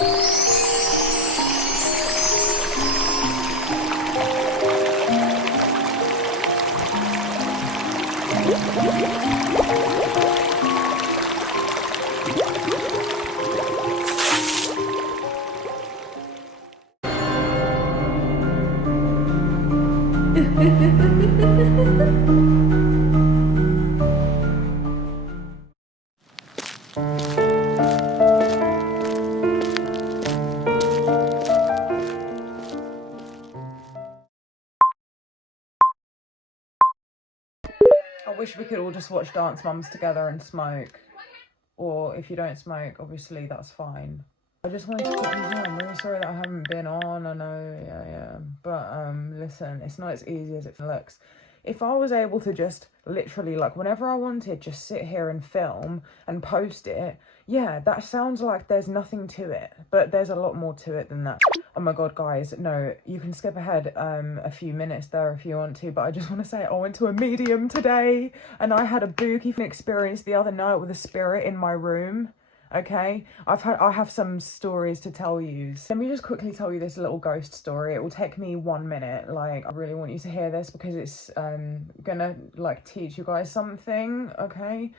I wish we could all just watch Dance Mums together and smoke. Or if you don't smoke, obviously that's fine. I just wanted to quickly say I'm really sorry that I haven't been on. I know, yeah. But listen, it's not as easy as it looks. If I was able to just literally, like, whenever I wanted, just sit here and film and post it, yeah, that sounds like there's nothing to it. But there's a lot more to it than that. Oh my god, guys, no, you can skip ahead a few minutes there if you want to, but I just want to say I went to a medium today and I had a spooky experience the other night with a spirit in my room. Okay, I have some stories to tell you. Let me just quickly tell you this little ghost story. It will take me 1 minute. Like, I really want you to hear this because it's gonna like teach you guys something. Okay.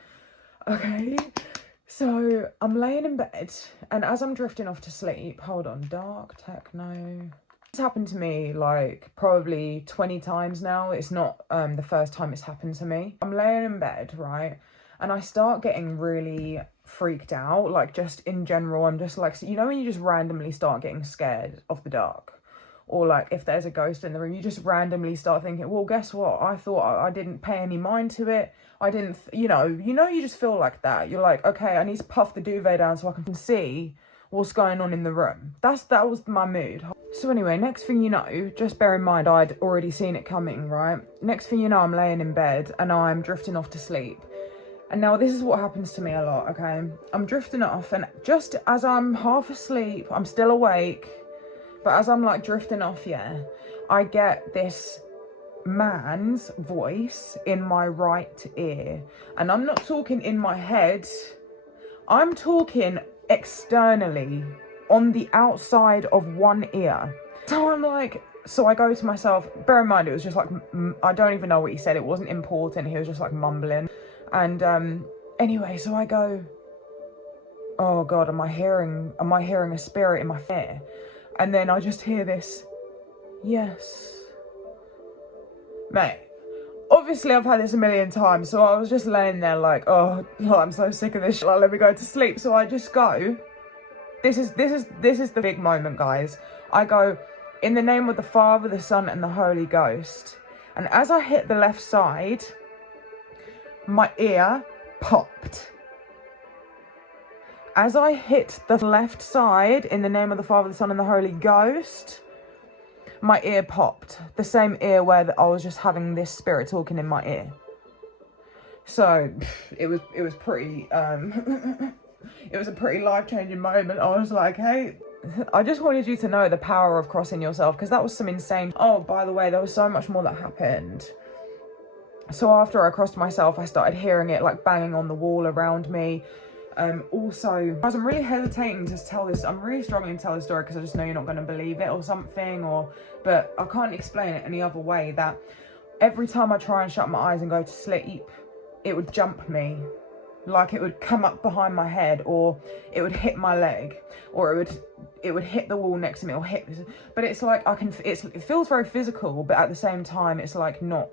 So I'm laying in bed, and as I'm drifting off to sleep, hold on, dark techno. It's happened to me like probably 20 times now. It's not the first time it's happened to me. I'm laying in bed, right? And I start getting really freaked out, like just in general. I'm just like, you know when you just randomly start getting scared of the dark? Or like if there's a ghost in the room, you just randomly start thinking, well, guess what? I thought I didn't pay any mind to it. I didn't, you just feel like that. You're like, okay, I need to puff the duvet down so I can see what's going on in the room. That was my mood. So anyway, next thing you know, just bear in mind, I'd already seen it coming, right? Next thing you know, I'm laying in bed and I'm drifting off to sleep. And now this is what happens to me a lot, okay? I'm drifting off, and just as I'm half asleep, I'm still awake, but as I'm like drifting off, yeah, I get this man's voice in my right ear. And I'm not talking in my head, I'm talking externally on the outside of one ear. So I'm like, so I go to myself, bear in mind it was just like, I don't even know what he said, it wasn't important, he was just like mumbling. And anyway, so I go, oh god, am I hearing a spirit in my ear? And then I just hear this, yes. Mate, obviously I've had this a million times, so I was just laying there like, oh, I'm so sick of this shit, like, let me go to sleep. So I just go, this is the big moment, guys. I go, in the name of the Father, the Son, and the Holy Ghost. And as I hit the left side, my ear popped. As I hit the left side, in the name of the Father, the Son, and the Holy Ghost, my ear popped. The same ear where I was just having this spirit talking in my ear. So it was pretty it was a pretty life-changing moment. I was like, hey, I just wanted you to know the power of crossing yourself, because that was some insane. Oh, by the way, there was so much more that happened. So after I crossed myself, I started hearing it like banging on the wall around me. Also, as I'm really hesitating to tell this, I'm really struggling to tell this story because I just know you're not going to believe it or something, but I can't explain it any other way, that every time I try and shut my eyes and go to sleep, it would jump me. Like it would come up behind my head, or it would hit my leg, or it would hit the wall next to me, or hit this. But it's like it feels very physical, but at the same time, it's like not.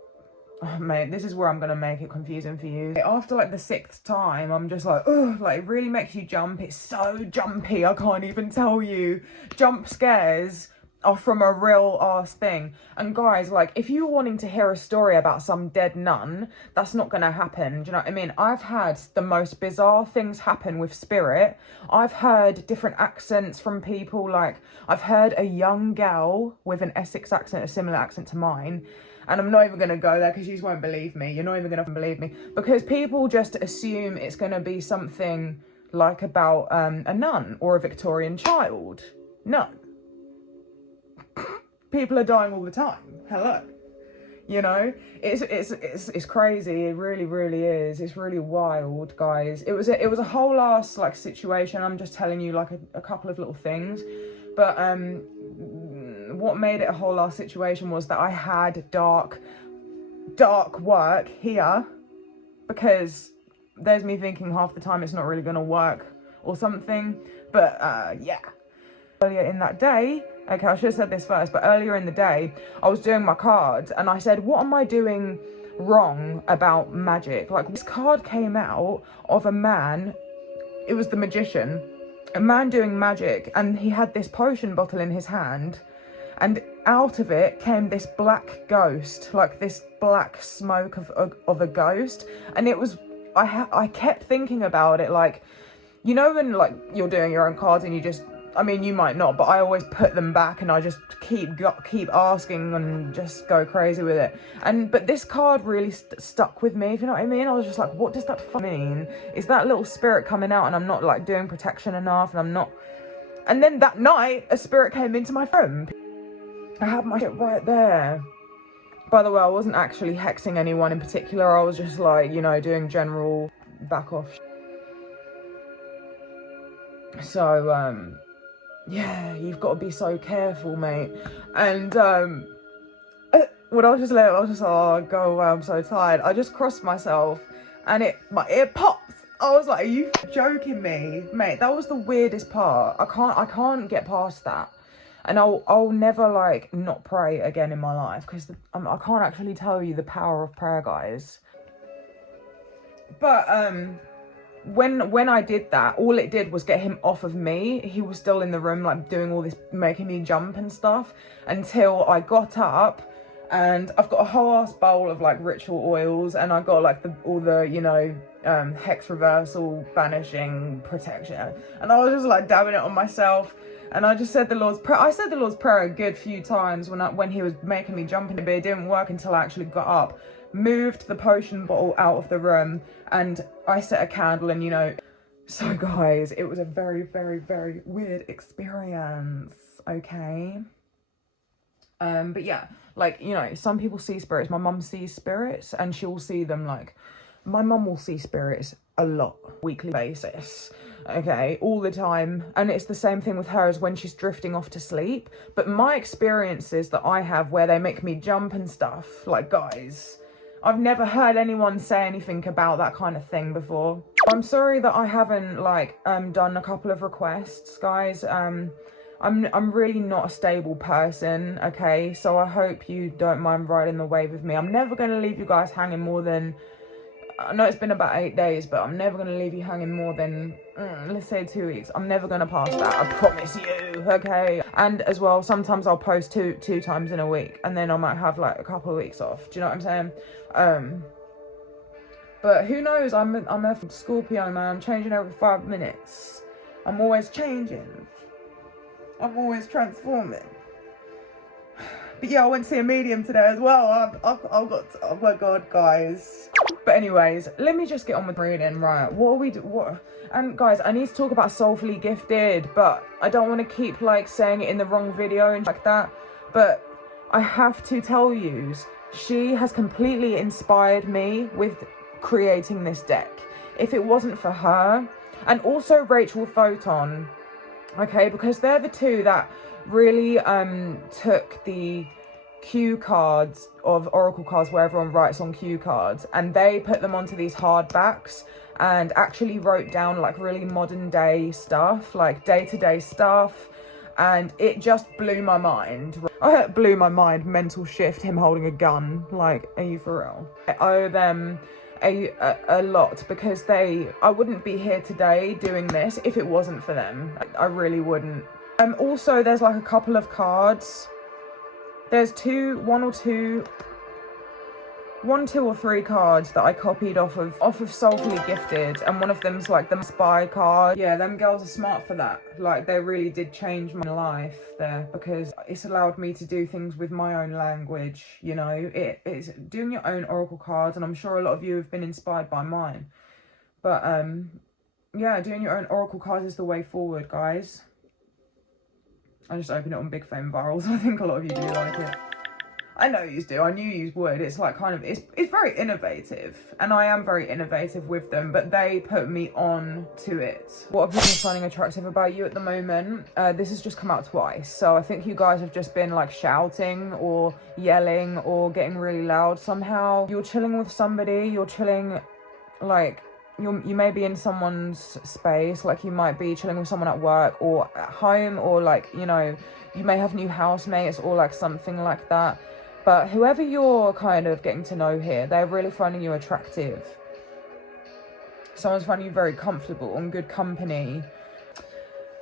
Oh, mate, this is where I'm gonna make it confusing for you. After like the 6th time, I'm just like, ugh, like it really makes you jump. It's so jumpy, I can't even tell you. Jump scares are from a real ass thing. And guys, like, if you're wanting to hear a story about some dead nun, that's not gonna happen. Do you know what I mean? I've had the most bizarre things happen with spirit. I've heard different accents from people. Like, I've heard a young gal with an Essex accent, a similar accent to mine. And I'm not even going to go there because you just won't believe me. You're not even going to believe me. Because people just assume it's going to be something like about a nun or a Victorian child. No. People are dying all the time. Hello. you know. It's crazy. It really is. It's really wild, guys. It was a whole ass like situation. I'm just telling you like a couple of little things, but what made it a whole ass situation was that I had dark work here, because there's me thinking half the time it's not really gonna work or something. But yeah, earlier in that day, okay, I should have said this first, but earlier in the day I was doing my cards and I said, what am I doing wrong about magic? Like, this card came out of a man, it was the magician, a man doing magic, and he had this potion bottle in his hand, and out of it came this black ghost, like this black smoke of a ghost. And it was, I kept thinking about it, like, you know when like you're doing your own cards and you just, I mean, you might not, but I always put them back and I just keep asking and just go crazy with it. But this card really stuck with me, if you know what I mean. I was just like, what does that mean? Is that little spirit coming out and I'm not like doing protection enough, and I'm not. And then that night, a spirit came into my room. I had my shit right there. By the way, I wasn't actually hexing anyone in particular. I was just like, you know, doing general back off. So, yeah, you've got to be so careful, mate. And when I was just like, oh, go away, I'm so tired. I just crossed myself and my ear popped. I was like, are you joking me? Mate, that was the weirdest part. I can't get past that. And I'll never like not pray again in my life, because I can't actually tell you the power of prayer, guys. But when I did that, all it did was get him off of me. He was still in the room, like doing all this, making me jump and stuff, until I got up. And I've got a whole ass bowl of like ritual oils, and I got like all the you know hex reversal, banishing, protection, and I was just like dabbing it on myself. And I just said the Lord's Prayer. I said the Lord's Prayer a good few times when he was making me jump in it, but it didn't work until I actually got up, moved the potion bottle out of the room, and I set a candle. And you know, so guys, it was a very weird experience. Okay. But yeah, like, you know, some people see spirits. My mum sees spirits, and she'll see them like, my mum will see spirits a lot, weekly basis, okay, all the time. And it's the same thing with her as when she's drifting off to sleep. But my experiences that I have where they make me jump and stuff, like, guys, I've never heard anyone say anything about that kind of thing before. I'm sorry that I haven't like done a couple of requests, guys. I'm really not a stable person, okay? So I hope you don't mind riding the wave with me. I'm never going to leave you guys hanging more than, I know it's been about 8 days, but I'm never going to leave you hanging more than, let's say 2 weeks. I'm never going to pass that, I promise you, okay? And as well, sometimes I'll post two times in a week, and then I might have like a couple of weeks off. Do you know what I'm saying? But who knows? I'm a Scorpio, man. I'm changing every 5 minutes. I'm always changing. I'm always transforming. But yeah, I went to see a medium today as well. I've got, oh my god, guys. But anyways, let me just get on with reading, right? And guys, I need to talk about Soulfully Gifted, but I don't want to keep like saying it in the wrong video and like that. But I have to tell you, she has completely inspired me with creating this deck. If it wasn't for her, and also Rachel Photon, okay, because they're the two that really took the cue cards of Oracle cards where everyone writes on cue cards, and they put them onto these hardbacks and actually wrote down like really modern day stuff, like day-to-day stuff, and it just blew my mind. It blew my mind. Mental shift, him holding a gun, like, are you for real? I owe them a lot, because I wouldn't be here today doing this if it wasn't for them. I really wouldn't. Also, there's like a couple of cards. There's one, two or three cards that I copied off of Soulfully Gifted, and one of them's like the spy card. Yeah, them girls are smart for that. Like, they really did change my life there, because it's allowed me to do things with my own language, you know. It's doing your own oracle cards, and I'm sure a lot of you have been inspired by mine. But yeah, doing your own oracle cards is the way forward, guys. I just opened it on Big Fame Virals. I think a lot of you do like it. I know you do. I knew you would. It's like kind of, it's very innovative, and I am very innovative with them, but they put me on to it. What are people finding attractive about you at the moment? This has just come out twice, so I think you guys have just been like shouting or yelling or getting really loud somehow. You're chilling with somebody, you're chilling, like, you may be in someone's space, like you might be chilling with someone at work or at home, or like, you know, you may have new housemates or like something like that. But whoever you're kind of getting to know here, they're really finding you attractive. Someone's finding you very comfortable and good company.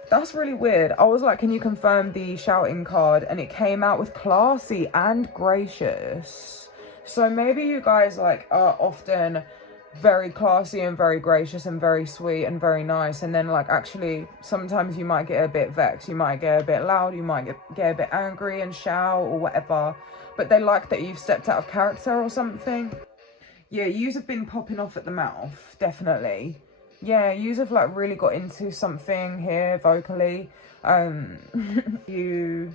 That's really weird. I was like, can you confirm the shouting card? And it came out with classy and gracious. So maybe you guys like are often very classy and very gracious and very sweet and very nice, and then like actually sometimes you might get a bit vexed, you might get a bit loud, you might get a bit angry and shout or whatever, but they like that you've stepped out of character or something. Yeah, yous have been popping off at the mouth, definitely. Yeah, yous have like really got into something here vocally. You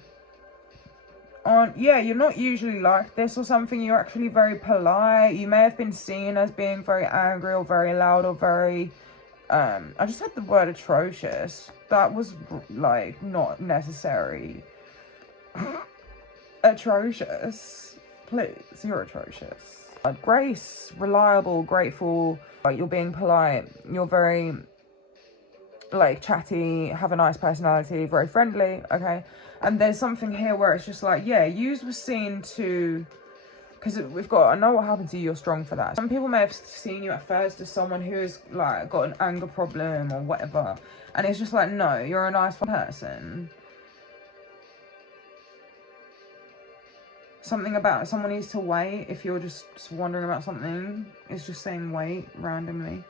aren't, yeah, you're not usually like this or something. You're actually very polite. You may have been seen as being very angry or very loud or very I just had the word atrocious. That was like not necessary. Atrocious, please, you're atrocious. Grace, reliable, grateful, like you're being polite, you're very like chatty, have a nice personality, very friendly, okay? And there's something here where it's just like, yeah, yous were seen to, because we've got, I know what happened to you, you're strong for that. Some people may have seen you at first as someone who's like got an anger problem or whatever, and it's just like, no, you're a nice person. Something about someone needs to wait. If you're just wondering about something, it's just saying wait randomly.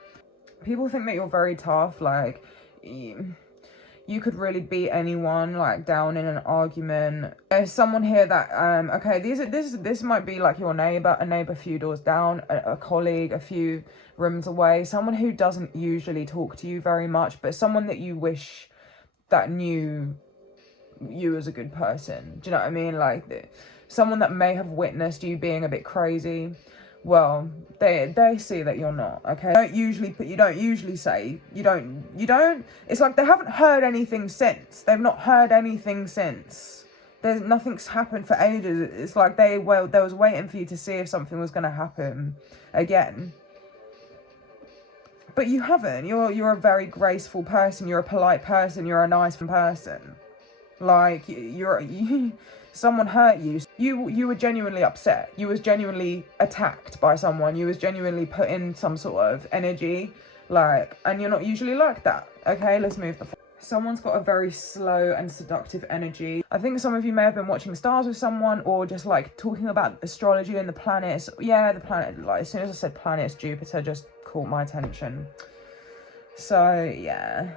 People think that you're very tough, like you could really beat anyone like down in an argument. There's someone here that okay, this might be like your neighbor, a neighbor a few doors down, a colleague a few rooms away, someone who doesn't usually talk to you very much, but someone that you wish that knew you as a good person. Do you know what I mean? Like someone that may have witnessed you being a bit crazy. Well, they see that you're not, okay? You don't usually say, you don't, it's like they haven't heard anything since. They've not heard anything since. Nothing's happened for ages. It's like they was waiting for you to see if something was going to happen again. But you haven't. You're a very graceful person. You're a polite person. You're a nice person. Like, someone hurt you. You were genuinely upset. You was genuinely attacked by someone. You was genuinely put in some sort of energy. Like, and you're not usually like that. Okay, let's move the... Someone's got a very slow and seductive energy. I think some of you may have been watching stars with someone, or just like talking about astrology and the planets. Yeah, the planet, like as soon as I said planets, Jupiter just caught my attention. So yeah.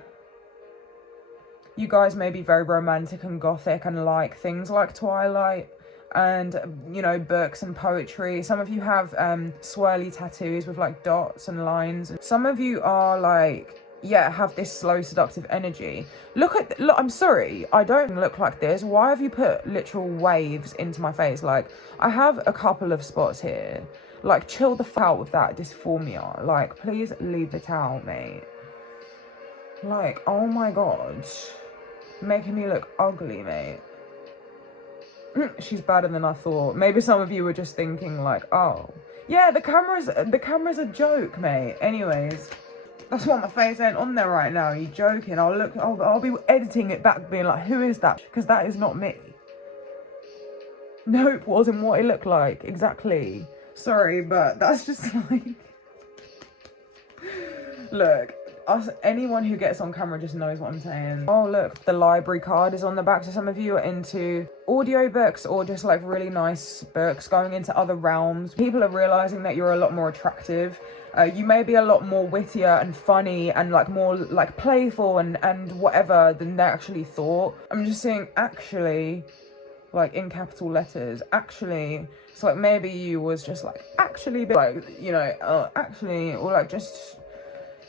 You guys may be very romantic and gothic and like things like Twilight and, you know, books and poetry. Some of you have swirly tattoos with like dots and lines. Some of you are like, yeah, have this slow seductive energy. Look, I'm sorry, I don't look like this. Why have you put literal waves into my face? Like, I have a couple of spots here. Like, chill the f out with that dysphoria. Like, please leave it out, mate. Like, oh my god. Making me look ugly, mate. She's better than I thought. Maybe some of you were just thinking like, oh yeah, the camera's a joke, mate. Anyways, that's why my face ain't on there right now. You joking? I'll be editing it back, being like, who is that? Because that is not me. Nope, wasn't what it looked like exactly. Sorry, but that's just like, look. Anyone who gets on camera just knows what I'm saying. Oh look, the library card is on the back. So some of you are into audiobooks or just like really nice books, going into other realms. People are realizing that you're a lot more attractive. You may be a lot more wittier and funny and like more like playful and whatever than they actually thought. I'm just saying actually, like in capital letters, actually. So like maybe you was just like actually, like, you know, actually, or like just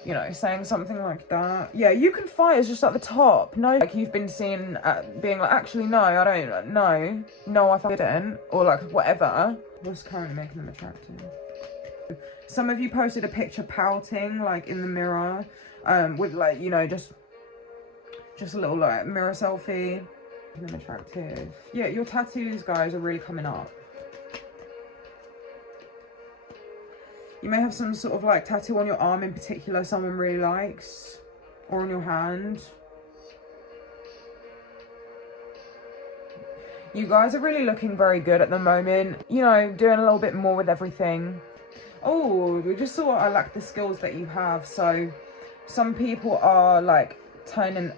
you know, saying something like that. Yeah, you can fight is just at the top. No, like you've been seen being like, actually, no, I don't, no, I didn't, or like whatever. What's currently making them attractive? Some of you posted a picture pouting, like in the mirror, with like, you know, just a little like mirror selfie. Making them attractive. Yeah, your tattoos, guys, are really coming up. You may have some sort of like tattoo on your arm in particular someone really likes, or on your hand. You guys are really looking very good at the moment. You know, doing a little bit more with everything. Oh, we just saw I lack the skills that you have. So some people are like turning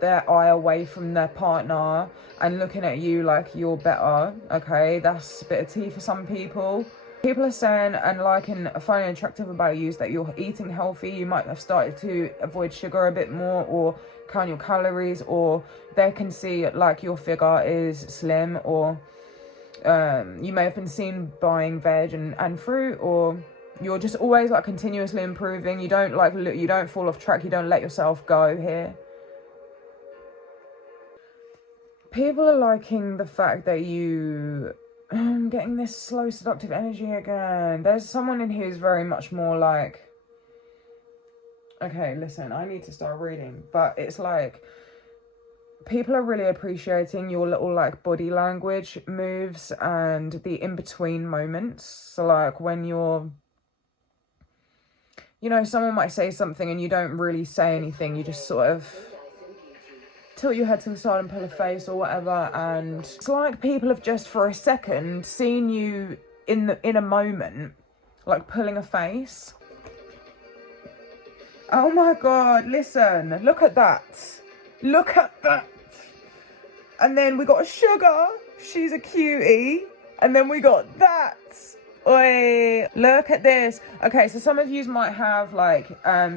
their eye away from their partner and looking at you like you're better. Okay, that's a bit of tea for some people. People are saying and liking, finding attractive about you is that you're eating healthy. You might have started to avoid sugar a bit more, or count your calories, or they can see like your figure is slim, or you may have been seen buying veg and fruit, or you're just always like continuously improving. You don't like you don't fall off track. You don't let yourself go here. People are liking the fact that you getting this slow seductive energy again. There's someone in here who's very much more like, okay, listen, I need to start reading, but it's like people are really appreciating your little like body language moves and the in-between moments. So like when you're, you know, someone might say something and you don't really say anything, you just sort of tilt your head to the side and pull a face or whatever, and it's like people have just for a second seen you in a moment like pulling a face. Oh my god, listen, look at that, look at that. And then we got Sugar, she's a cutie, and then we got that. Oi, look at this. Okay, so some of you might have like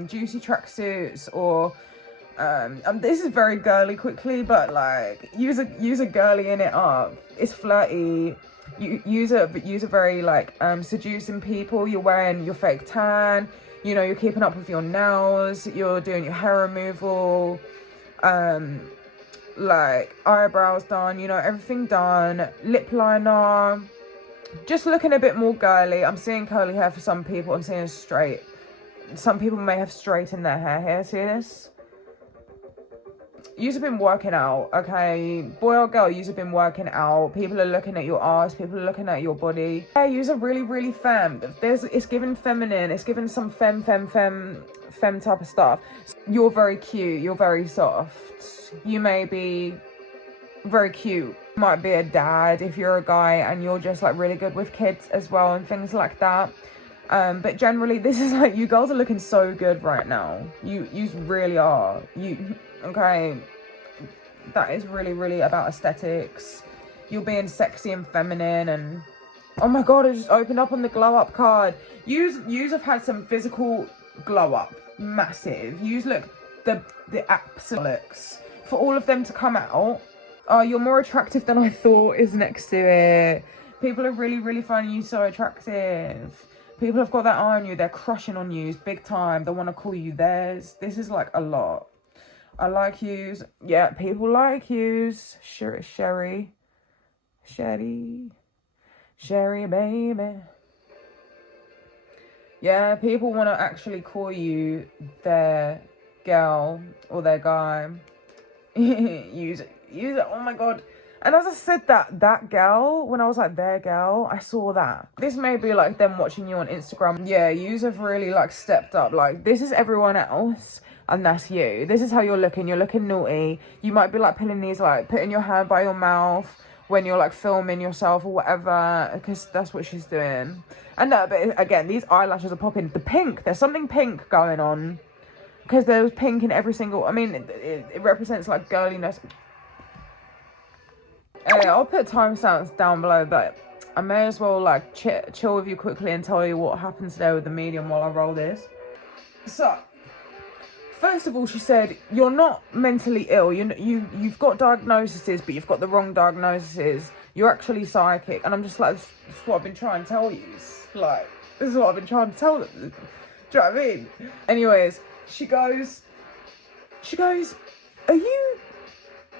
juicy tracksuits, or this is very girly quickly, but like use a girly in it up. It's flirty. You use a very like seducing people. You're wearing your fake tan, you know, you're keeping up with your nails, you're doing your hair removal, like eyebrows done, you know, everything done, lip liner, just looking a bit more girly. I'm seeing curly hair for some people, I'm seeing straight. Some people may have straightened their hair here. See this? You've been working out, okay? Boy or girl, you've been working out. People are looking at your ass. People are looking at your body. Yeah, you're really, really femme. It's given feminine. It's given some femme type of stuff. You're very cute. You're very soft. You may be very cute. You might be a dad if you're a guy and you're just like really good with kids as well and things like that. But generally, this is like, you girls are looking so good right now. You really are. Okay, that is really, really about aesthetics. You're being sexy and feminine, and oh my god, I just opened up on the glow up card. Yous have had some physical glow up, massive. Yous look the absolute looks. For all of them to come out, oh, you're more attractive than I thought is next to it. People are really, really finding you so attractive. People have got their eye on you. They're crushing on you big time. They want to call you theirs. This is like a lot. I like yous. Yeah, people like yous. Sherry, baby. Yeah, people want to actually call you their girl or their guy. Use it. Oh my god. And as I said that girl, when I was like their girl, I saw that. This may be like them watching you on Instagram. Yeah, yous have really like stepped up. Like, this is everyone else and that's you. This is how you're looking. You're looking naughty. You might be like pulling these, like putting your hand by your mouth when you're like filming yourself or whatever, because that's what she's doing. And no, but again, these eyelashes are popping. The pink, there's something pink going on, because there was pink in every single, I mean, it represents like girliness. Anyway, I'll put timestamps down below, but I may as well like chill with you quickly and tell you what happens today with the medium while I roll this. So, first of all, she said, you're not mentally ill. You've got diagnoses, but you've got the wrong diagnoses. You're actually psychic. And I'm just like, this is what I've been trying to tell you. Like, this is what I've been trying to tell them. Do you know what I mean? Anyways, She goes, are you,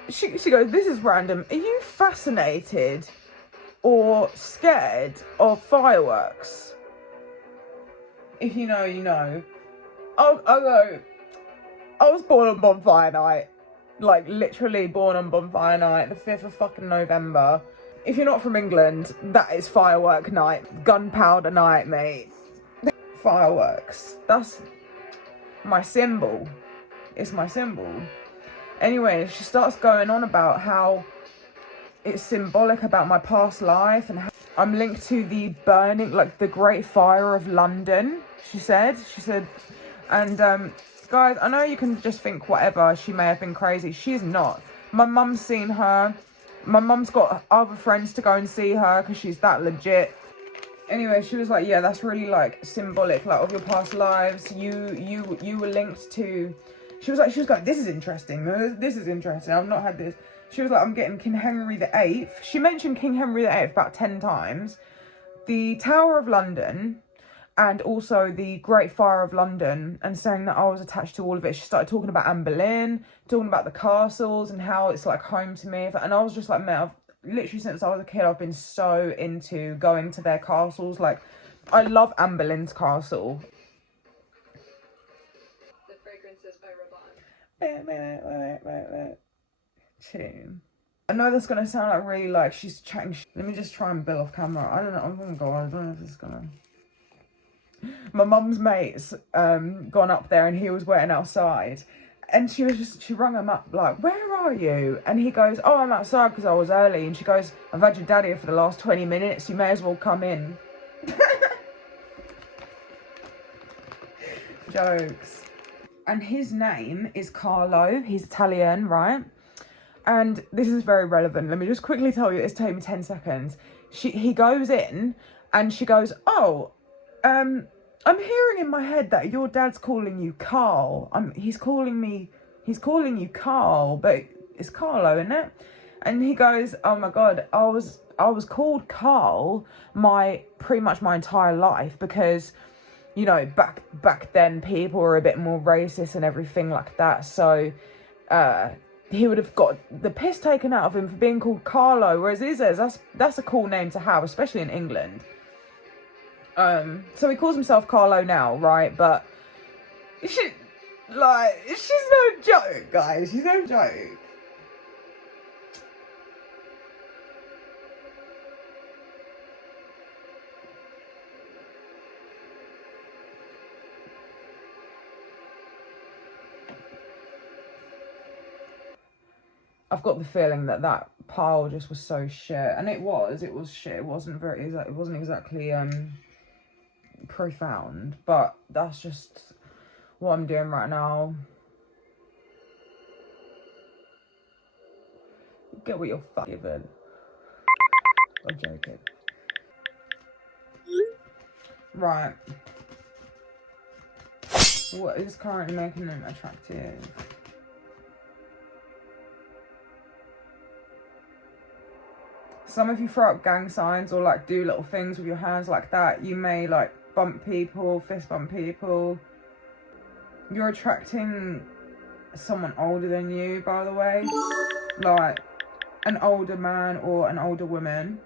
she goes, this is random. Are you fascinated or scared of fireworks? If you know, you know. I go, I was born on bonfire night. Like, literally born on bonfire night, the 5th of fucking November. If you're not from England, that is firework night. Gunpowder night, mate. Fireworks. That's my symbol. It's my symbol. Anyway, she starts going on about how it's symbolic about my past life and how I'm linked to the burning, like the Great Fire of London, she said, and guys, I know you can just think whatever, she may have been crazy. She's not. My mum's seen her. My mum's got other friends to go and see her because she's that legit. Anyway, she was like, yeah, that's really like symbolic, like of your past lives. You were linked to. She was going, this is interesting. This is interesting. I've not had this. She was like, I'm getting King Henry VIII. She mentioned King Henry VIII about 10 times. The Tower of London, and also the Great Fire of London, and saying that I was attached to all of it. She started talking about Anne Boleyn, talking about the castles and how it's like home to me. And I was just like, man, I've literally since I was a kid, I've been so into going to their castles. Like, I love Anne Boleyn's castle. The Fragrances by Rabanne. Tune. I know that's gonna sound like really like she's chatting. Let me just try and bill off camera. I don't know. Oh my god, I don't know if this is gonna. My mum's mate's gone up there and he was waiting outside, and she rung him up like, where are you? And he goes, oh, I'm outside because I was early. And she goes, I've had your dad here for the last 20 minutes. You may as well come in. Jokes. And his name is Carlo. He's Italian, right? And this is very relevant. Let me just quickly tell you, it's taken me 10 seconds. He goes in and she goes, oh, I'm hearing in my head that your dad's calling you Carl. He's calling you Carl, but it's Carlo, isn't it? And he goes, oh my God, I was called Carl pretty much my entire life because, you know, back then people were a bit more racist and everything like that. So, he would have got the piss taken out of him for being called Carlo, whereas he says that's a cool name to have, especially in England. So he calls himself Carlo now, right? But she's no joke, guys. She's no joke. I've got the feeling that pile just was so shit, and it was shit. It wasn't exactly profound, but that's just what I'm doing right now. Get what you're fucking given. I'm joking. Right. What is currently making them attractive? Some of you throw up gang signs or like do little things with your hands like that. You may like bump people, fist bump people. You're attracting someone older than you, by the way. Like an older man or an older woman.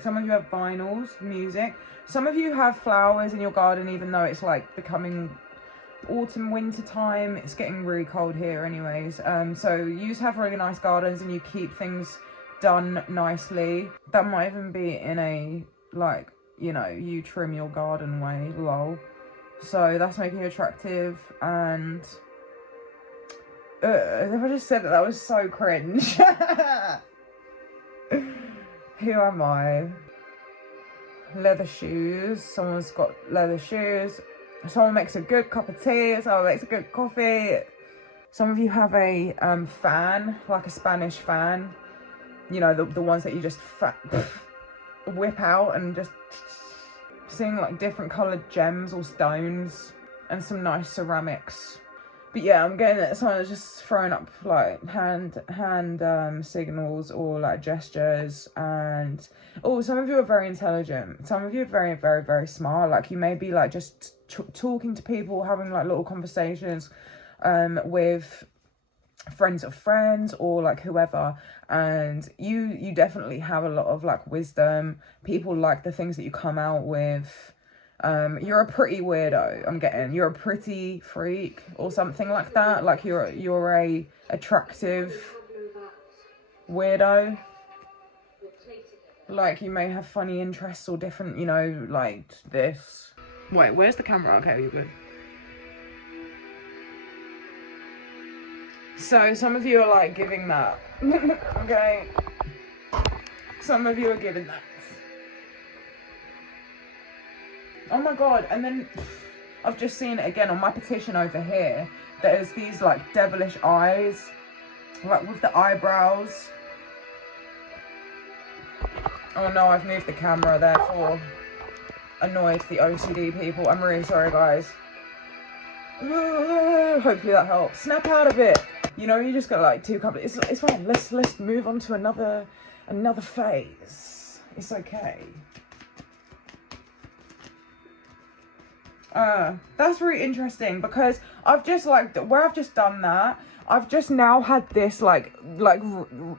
Some of you have vinyls, music. Some of you have flowers in your garden, even though it's like becoming autumn, winter time. It's getting really cold here anyways. So you just have really nice gardens and you keep things done nicely. That might even be in a, like, you know, you trim your garden way, lol. So that's making you attractive. And if I just said that was so cringe. Who am I? Leather shoes. Someone's got leather shoes. Someone makes a good cup of tea. Someone makes a good coffee. Some of you have a fan, like a Spanish fan. You know, the ones that you just whip out and just seeing like different coloured gems or stones and some nice ceramics. But yeah, I'm getting that someone's just throwing up like hand signals or like gestures. And some of you are very intelligent. Some of you are very, very, very smart. Like you may be like just talking to people, having like little conversations with friends of friends or like whoever, and you definitely have a lot of like wisdom. People like the things that you come out with. You're a pretty weirdo. You're a pretty freak or something like that. Like you're a attractive weirdo. Like you may have funny interests or different, you know, like this. Wait, where's the camera? Okay, you're good. So some of you are like giving that. Okay. Some of you are giving that. Oh my god, and then I've just seen it again on my petition over here. There's these like devilish eyes, like with the eyebrows. Oh no, I've moved the camera, therefore annoyed the OCD people. I'm really sorry, guys. Hopefully that helps. Snap out of it. You know, you just got like 2 cups. It's fine. Let's move on to another phase. It's okay. That's really interesting because I've just like where I've just done that, I've just now had this like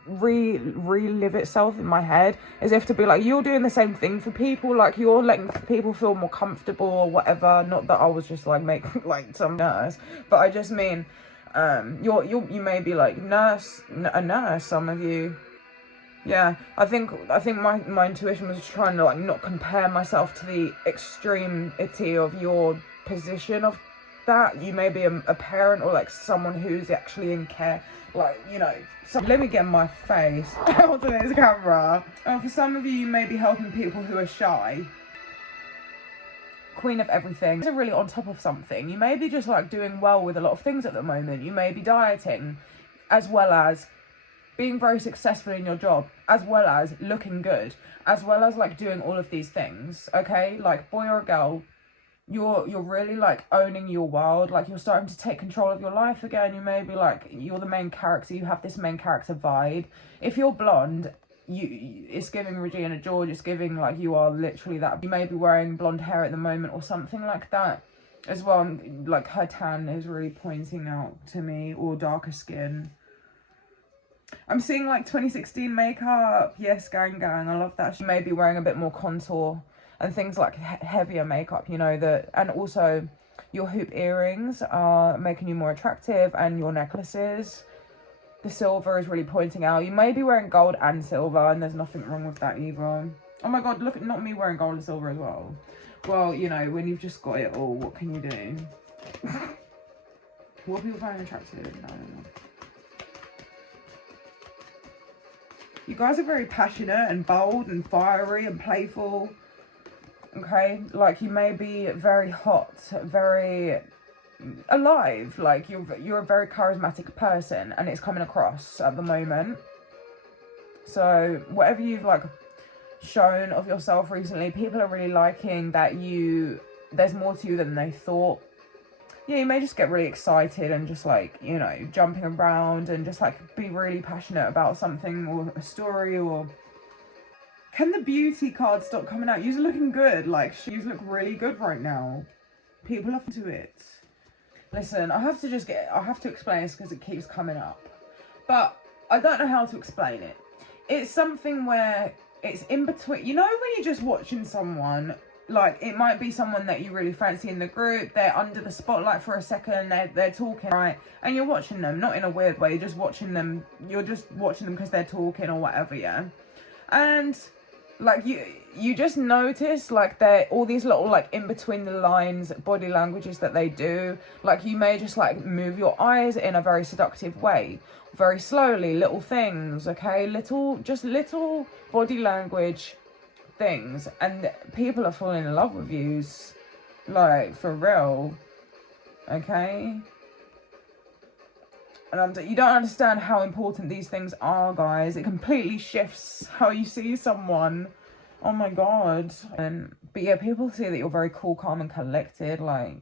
relive itself in my head as if to be like, you're doing the same thing for people, like you're letting people feel more comfortable or whatever. Not that I was just like making like some nurse, but I just mean you may be like a nurse, some of you. Yeah, I think my intuition was trying to like not compare myself to the extremity of your position of that. You may be a parent or like someone who's actually in care, like, you know. So let me get my face out of this camera. For some of you, you may be helping people who are shy. Queen of everything. You're really on top of something. You may be just like doing well with a lot of things at the moment. You may be dieting, as well as being very successful in your job, as well as looking good, as well as like doing all of these things. Okay, like boy or girl, you're really like owning your world. Like you're starting to take control of your life again. You may be like, you're the main character. You have this main character vibe. If you're blonde, it's giving Regina George. It's giving like you are literally that. You may be wearing blonde hair at the moment or something like that as well. Like her tan is really pointing out to me, or darker skin. I'm seeing like 2016 makeup. Yes, gang. I love that. She may be wearing a bit more contour and things like heavier makeup, you know, and also your hoop earrings are making you more attractive, and your necklaces. The silver is really pointing out. You may be wearing gold and silver, and there's nothing wrong with that either. Oh my god, look at not me wearing gold and silver as well. Well, you know, when you've just got it all, what can you do? What people find attractive? I don't know. You guys are very passionate and bold and fiery and playful. Okay, like you may be very hot, very alive. Like you're a very charismatic person, and it's coming across at the moment. So whatever you've like shown of yourself recently, people are really liking that there's more to you than they thought. Yeah, you may just get really excited and just like, you know, jumping around and just like be really passionate about something or a story. Or can the beauty card stop coming out? You're looking good. Like, you look really good right now. People are into it. Listen, I have to explain this because it keeps coming up, but I don't know how to explain it. It's something where it's in between. You know when you're just watching someone, like it might be someone that you really fancy in the group, they're under the spotlight for a second, they're talking, right? And you're watching them, not in a weird way, you're just watching them because they're talking or whatever, yeah? And like you just notice like they're all these little like in between the lines body languages that they do. Like you may just like move your eyes in a very seductive way, very slowly, little things, okay? Little body language things, and people are falling in love with you, like for real, okay? And you don't understand how important these things are, guys. It completely shifts how you see someone. Oh my god. But yeah, people see that you're very cool, calm and collected, like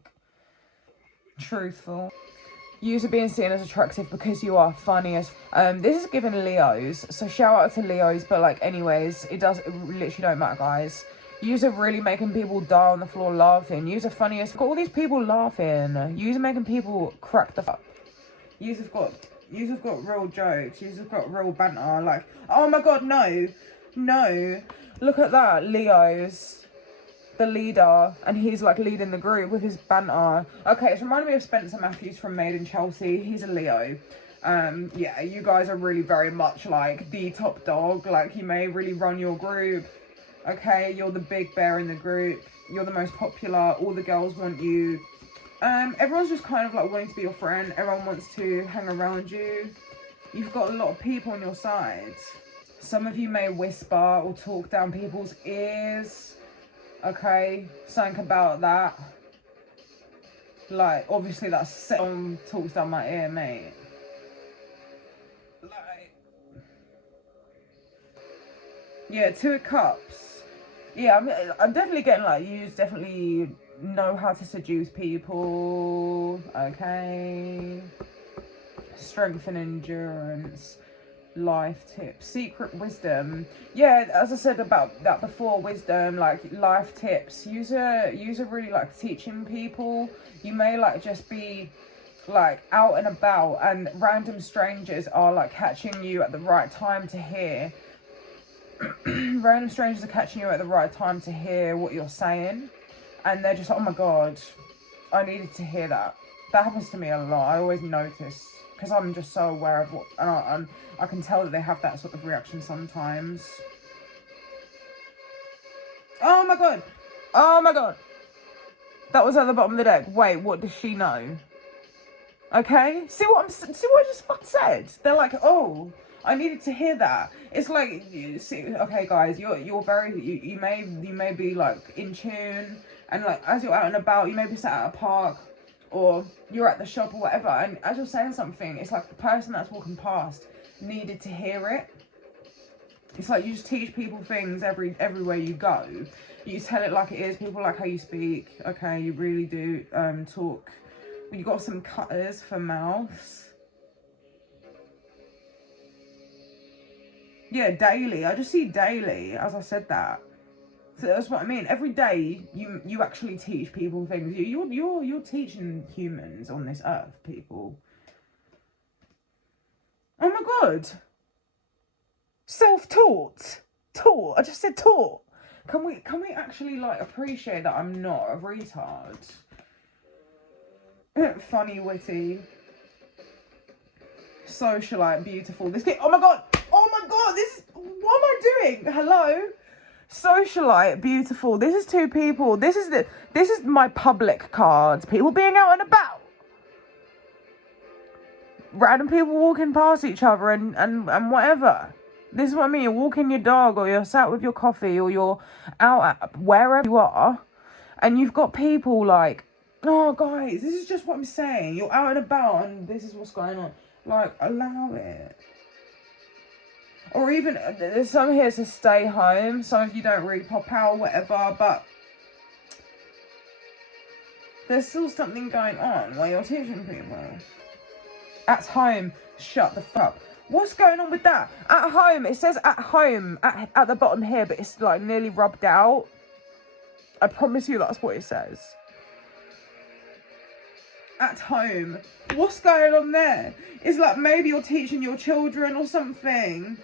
truthful. Yous are being seen as attractive because you are funny as this is given Leos, so shout out to Leos, but like anyways, it literally don't matter, guys. Yous are really making people die on the floor laughing. Yous are funny as got all these people laughing. Yous are making people crack the fuck. Yous have got real jokes. Yous have got real banter. Like, oh my god, no, look at that, Leos. The leader, and he's like leading the group with his banter. Okay, it's reminding me of Spencer Matthews from Made in Chelsea. He's a Leo. Yeah, you guys are really very much like the top dog. Like, you may really run your group. Okay, you're the big bear in the group. You're the most popular. All the girls want you. Everyone's just kind of like wanting to be your friend. Everyone wants to hang around you. You've got a lot of people on your side. Some of you may whisper or talk down people's ears. Okay, something about that. Like, obviously that's someone talks down my ear, mate. Like, yeah, 2 of Cups. Yeah, I'm definitely getting like, you definitely know how to seduce people. Okay. Strength and endurance. Life tips, secret wisdom. Yeah, as I said about that before, wisdom, like life tips. Use are really like teaching people. You may like just be like out and about, and random strangers are like catching you at the right time to hear. Random strangers are catching you at the right time to hear what you're saying, and they're just like, oh my god, I needed to hear that. That happens to me a lot. I always notice, because I'm just so aware of what, and I can tell that they have that sort of reaction sometimes. Oh my god! Oh my god! That was at the bottom of the deck. Wait, what does she know? Okay, see what I just fucking said? They're like, oh, I needed to hear that. It's like, see, okay, guys, you're very, you may be like in tune, and like as you're out and about, you may be sat at a park, or you're at the shop or whatever, and as you're saying something, it's like the person that's walking past needed to hear it. It's like you just teach people things everywhere you go. You tell it like it is. People like how you speak. Okay, you really do talk. You got some cutters for mouths. Yeah, daily. I just see daily as I said that. So that's what I mean. Every day you actually teach people things. You're teaching humans on this earth, people. Oh my god. Self-taught. Taught. I just said taught. Can we actually like appreciate that I'm not a retard? Funny, witty. Socialite, beautiful. This kid, oh my god, this, what am I doing? Hello? Socialite, beautiful. This is 2 people. This is my public cards. People being out and about. Random people walking past each other and whatever. This is what I mean. You're walking your dog, or you're sat with your coffee, or you're out at wherever you are, and you've got people like, oh guys, this is just what I'm saying. You're out and about, and this is what's going on. Like, allow it. Or even, there's some here to stay home. Some of you don't really pop out or whatever, but there's still something going on while you're teaching people. At home, shut the fuck up. What's going on with that? At home, it says at home at the bottom here, but it's like nearly rubbed out. I promise you that's what it says. At home. What's going on there? It's like maybe you're teaching your children or something.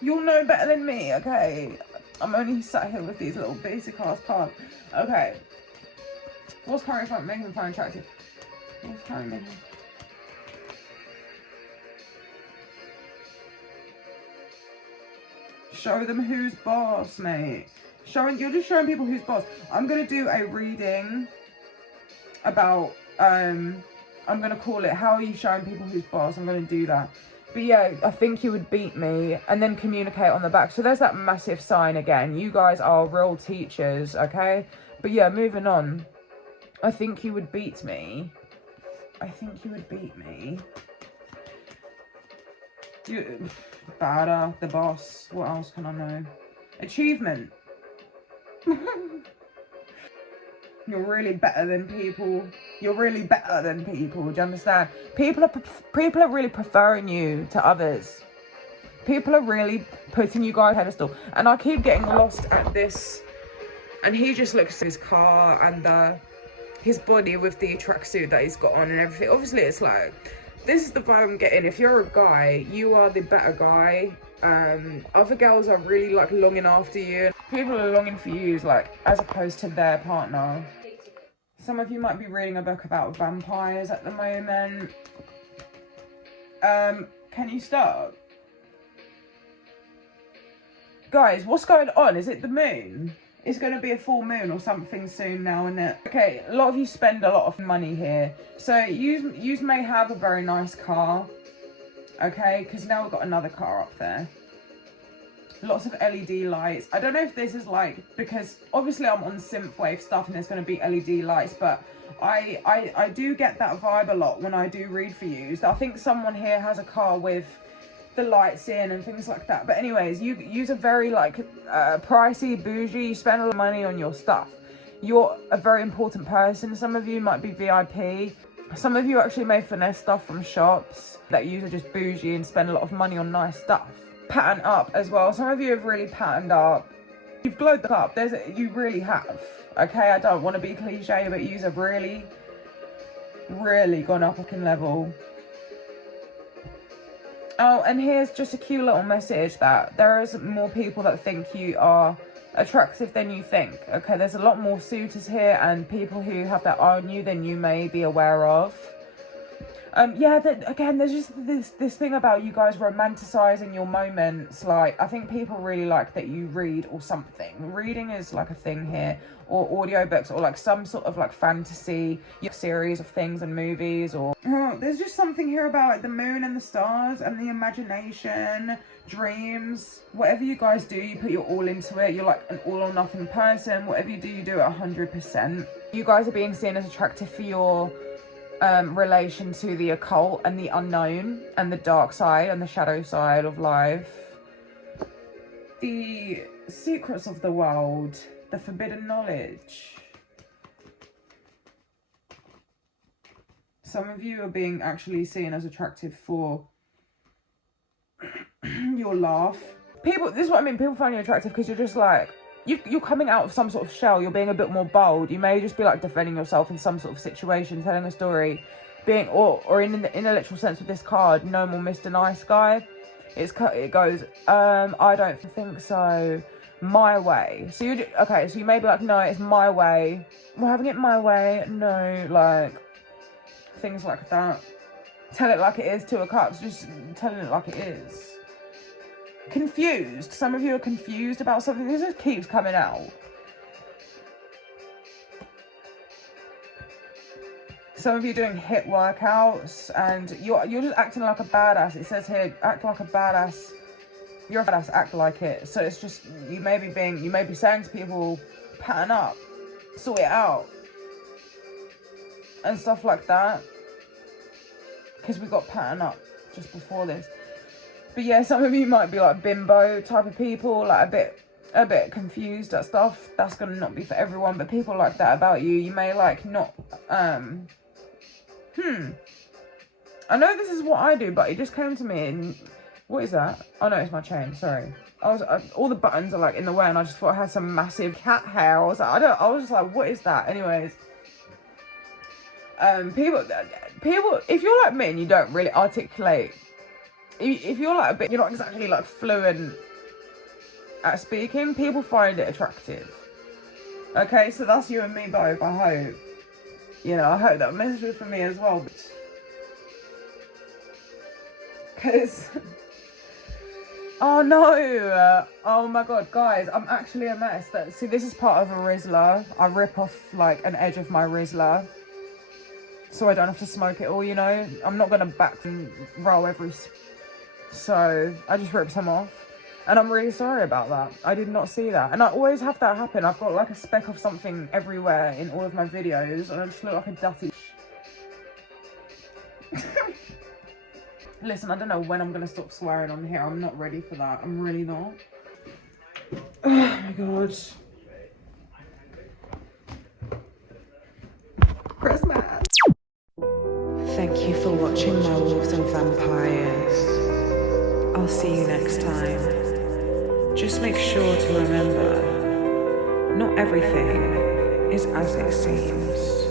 You'll know better than me, okay? I'm only sat here with these little basic ass cards. Okay. What's currently making them find attractive? What's currently making... Show them who's boss, mate. You're just showing people who's boss. I'm gonna do a reading about I'm gonna call it how are you showing people who's boss. I'm gonna do that. But yeah, I think you would beat me, and then communicate on the back. So there's that massive sign again. You guys are real teachers, okay? But yeah, moving on. I think you would beat me. I think you would beat me. You, Bada, the boss. What else can I know? Achievement. You're really better than people. You're really better than people. Do you understand? People are really preferring you to others. People are really putting you guys on a pedestal. And I keep getting lost at this. And he just looks at his car and his body with the tracksuit that he's got on and everything. Obviously, it's like, this is the vibe I'm getting. If you're a guy, you are the better guy. Other girls are really like longing after you. People are longing for you, like, as opposed to their partner. Some of you might be reading a book about vampires at the moment. Can you stop? Guys, what's going on? Is it the moon? It's going to be a full moon or something soon now, isn't it? Okay, a lot of you spend a lot of money here. So you may have a very nice car. Okay, because now we've got another car up there. Lots of LED lights. I don't know if this is like, because obviously I'm on synthwave stuff and there's going to be LED lights, but I do get that vibe a lot when I do read for you. So I think someone here has a car with the lights in and things like that. But anyways, you use a very like pricey, bougie, you spend a lot of money on your stuff. You're a very important person. Some of you might be VIP. Some of you actually may finesse stuff from shops that you are just bougie and spend a lot of money on nice stuff. Pattern up as well. Some of you have really patterned up. You've glowed up. You really have. Okay, I don't want to be cliche, but you have really, really gone up a fucking level. Oh, and here's just a cute little message that there is more people that think you are attractive than you think. Okay, there's a lot more suitors here and people who have their eye on you than you may be aware of. Yeah, again, there's just this thing about you guys romanticizing your moments. Like, I think people really like that you read or something. Reading is like a thing here, or audiobooks, or like some sort of like fantasy series of things and movies, or there's just something here about like the moon and the stars and the imagination, dreams. Whatever you guys do, you put your all into it. You're like an all or nothing person. Whatever you do, you do it 100%. You guys are being seen as attractive for your relation to the occult and the unknown and the dark side and the shadow side of life. The secrets of the world, the forbidden knowledge. Some of you are being actually seen as attractive for your laugh. People, this is what I mean, people find you attractive because you're just like, you're coming out of some sort of shell. You're being a bit more bold. You may just be like defending yourself in some sort of situation, telling a story, being or in a literal sense with this card, no more Mr. Nice Guy. It goes, I don't think so. My way. So so you may be like, no, it's my way. We're having it my way. No, like things like that. Tell it like it is. 2 of Cups. Just telling it like it is. Confused. Some of you are confused about something. This just keeps coming out. Some of you are doing HIIT workouts and you're just acting like a badass. It says here, act like a badass. You're a badass, act like it. So it's just, you may be saying to people, pattern up, sort it out, and stuff like that. Because we got pattern up just before this. But yeah, some of you might be like bimbo type of people, like a bit confused at stuff. That's gonna not be for everyone, but people like that about you. You may like not, I know this is what I do, but it just came to me and, what is that? Oh no, it's my chain, sorry. All the buttons are like in the way and I just thought I had some massive cat hair. I was just like, what is that? Anyways. People, if you're like me and you don't really articulate, if you're like you're not exactly like fluent at speaking, people find it attractive. Okay, so that's you and me both, I hope. You know, I hope that message was for me as well. Because, oh no, oh my god, guys, I'm actually a mess. See, this is part of a Rizzler. I rip off like an edge of my Rizzler, so I don't have to smoke it all, you know. I'm not gonna back and roll so I just ripped some off. And I'm really sorry about that. I did not see that. And I always have that happen. I've got like a speck of something everywhere in all of my videos. And I just look like a dutty. Listen, I don't know when I'm going to stop swearing on here. I'm not ready for that. I'm really not. Oh my god. Christmas. Thank you for watching. watching my wolves and vampires. I'll see you next time. Just make sure to remember, not everything is as it seems.